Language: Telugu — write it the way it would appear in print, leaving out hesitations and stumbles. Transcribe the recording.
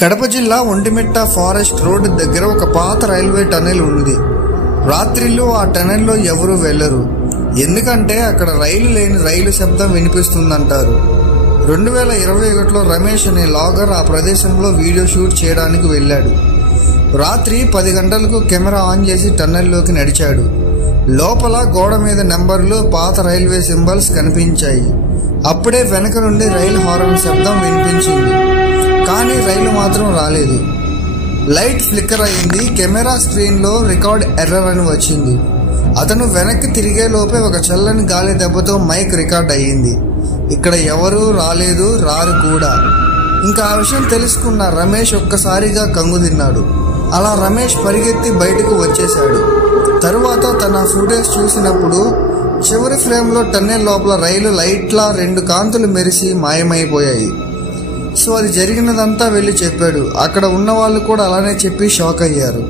కడప జిల్లా ఒంటిమిట్ట ఫారెస్ట్ రోడ్ దగ్గర ఒక పాత రైల్వే టనెల్ ఉంది. రాత్రిళ్ళు ఆ టనెల్లో ఎవరూ వెళ్లరు. ఎందుకంటే అక్కడ రైలు లేని రైలు శబ్దం వినిపిస్తుందంటారు. 2021లో రమేష్ అనే లాగర్ ఆ ప్రదేశంలో వీడియో షూట్ చేయడానికి వెళ్ళాడు. రాత్రి 10 గంటలకు కెమెరా ఆన్ చేసి టన్నెల్లోకి నడిచాడు. లోపల గోడ మీద నెంబర్లు, పాత రైల్వే సింబల్స్ కనిపించాయి. అప్పుడే వెనక నుండి రైలు హారన్ శబ్దం వినిపించింది. కానీ రైలు మాత్రం రాలేదు. లైట్ ఫ్లిక్కర్ అయింది. కెమెరా స్క్రీన్లో రికార్డ్ ఎర్రర్ అని వచ్చింది. అతను వెనక్కి తిరిగే లోపే ఒక చల్లని గాలి దెబ్బతో మైక్ రికార్డ్ అయ్యింది. ఇక్కడ ఎవరూ రాలేదు, రారు కూడా. ఇంకా ఆ విషయం తెలుసుకున్న రమేష్ ఒక్కసారిగా కంగుతిన్నాడు. అలా రమేష్ పరిగెత్తి బయటకు వచ్చేశాడు. తరువాత తన ఫుటేజ్ చూసినప్పుడు చివరి ఫ్రేమ్లో టన్నెల్ లోపల రైలు లైట్లా 2 కాంతులు మెరిసి మాయమైపోయాయి. సో అది జరిగినదంతా వెళ్ళి చెప్పాడు. అక్కడ ఉన్న వాళ్ళు కూడా అలానే చెప్పి షాక్ అయ్యారు.